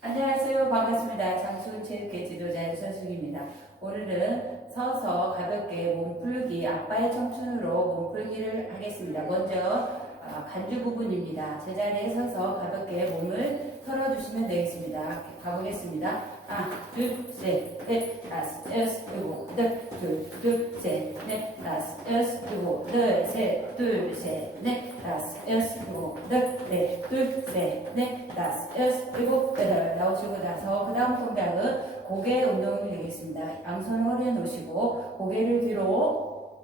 안녕하세요. 반갑습니다. 장수훈 체육회 지도자의 선숙입니다. 오늘은 서서 가볍게 몸풀기, 아빠의 청춘으로 몸풀기를 하겠습니다. 먼저 아, 간주 부분입니다. 제자리에 서서 가볍게 몸을 털어주시면 되겠습니다. 가보겠습니다. 하나, 둘, 셋, 넷, 다섯, 여섯, 일곱, 여덟, 둘, 둘, 셋, 넷, 다섯, 여섯, 일곱, 여덟, 셋, 둘, 셋, 넷, 다섯, 여섯, 일곱, 여덟, 넷, 둘, 셋, 넷, 다섯, 여섯, 일곱, 여덟. 나오시고 나서 그 다음 동작은 고개 운동이 되겠습니다. 양손 허리에 놓으시고 고개를 뒤로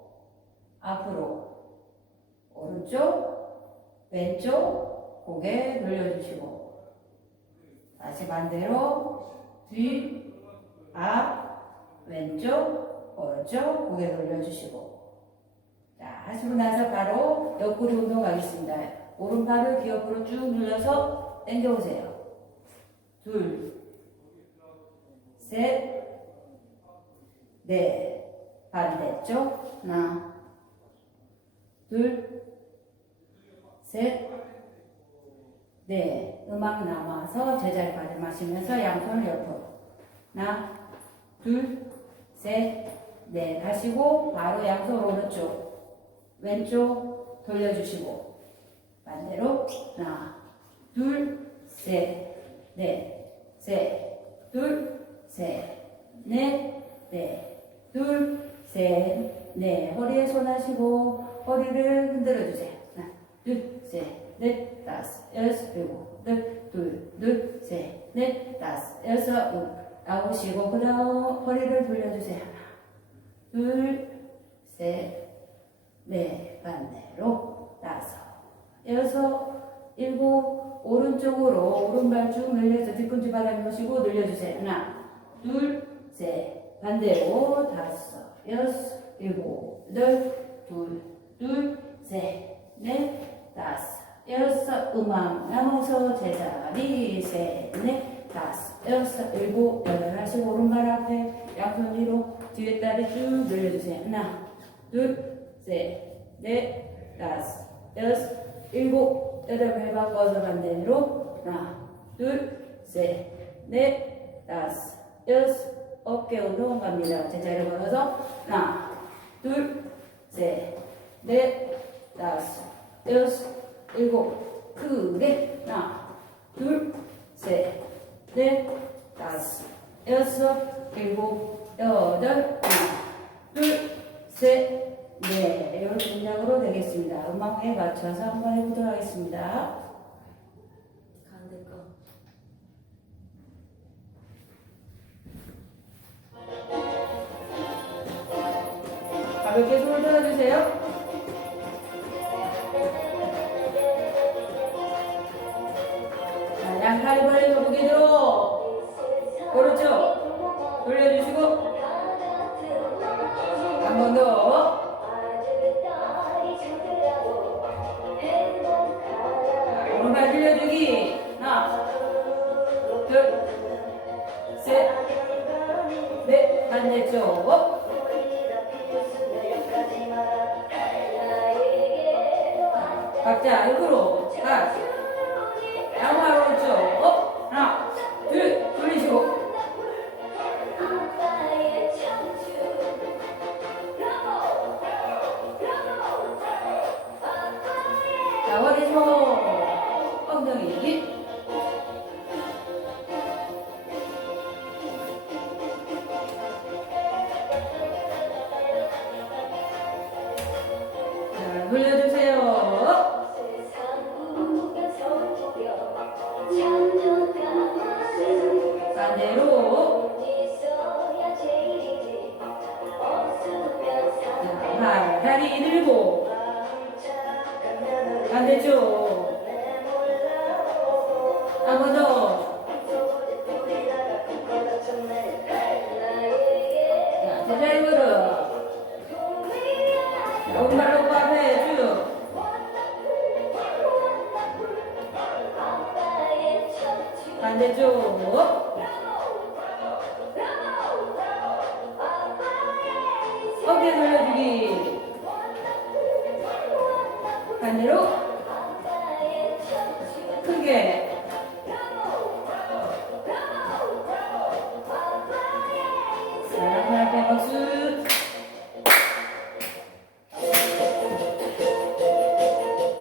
앞으로 오른쪽 왼쪽 고개 돌려주시고 다시 반대로 뒤, 앞, 왼쪽, 오른쪽 고개 돌려주시고 자 하시고 나서 바로 옆구리 운동 가겠습니다. 오른팔을 귀 옆으로 쭉 눌러서 당겨오세요. 둘, 셋, 넷, 반대쪽 하나, 둘, 셋, 넷. 음악 남아서 제자리까지 마시면서 양손을 옆으로 하나, 둘, 셋, 넷. 하시고 바로 양손 오른쪽, 왼쪽 돌려주시고 반대로 하나, 둘, 셋, 넷, 셋, 둘, 셋, 넷, 넷, 둘, 셋, 넷. 허리에 손 하시고 허리를 흔들어 주세요. 하나, 둘, 셋, 넷, 다섯, 여섯, 일곱, 여덟, 둘, 둘, 셋, 넷, 다섯, 여섯, 일곱. 나오시고 그 다음 허리를 돌려주세요. 하나, 둘, 셋, 넷, 반대로 다섯, 여섯, 일곱, 오른쪽으로 오른발 쭉 늘려서 뒤꿈치 바닥에 놓으시고 늘려주세요. 하나, 둘, 셋, 반대로 다섯, 여섯, 일곱, 여덟, 둘, 둘, 셋, 넷, 다섯, 여섯, 음악 남아서 제자리, 셋, 넷, 다섯, 여섯, 일곱, 여덟 하시고 오른발 앞에 양손 위로 뒤에 다리 쭉 늘려주세요. 하나, 둘, 셋, 넷, 다섯, 여섯, 일곱, 여덟 발 바꿔서 반대로 하나, 둘, 셋, 넷, 다섯, 여섯, 어깨 운동 갑니다. 제자리 걸어서 하나, 둘, 셋, 넷, 다섯, 여섯, 일곱, 크게 하나, 둘, 셋, 넷, 다섯, 여섯, 일곱, 여덟, 하나, 둘, 셋, 넷. 이런 동작으로 되겠습니다. 음악에 맞춰서 한번 해보도록 하겠습니다. 가볍게 손을 들어주세요. 자, 양팔 벌리고 무게 들어. 오른쪽 돌려주시고 한 번 더. 오른발 들려주기. 하나, 둘, 셋, 넷, 반대쪽. 각자 옆으로 가. 양 팔, 다리 들고. 한번 더. 자, 제자리 걸어. 자, 오른발 놓고 앞에 쭉. 반대쪽. 어깨 돌려주기. 반대로. 크게.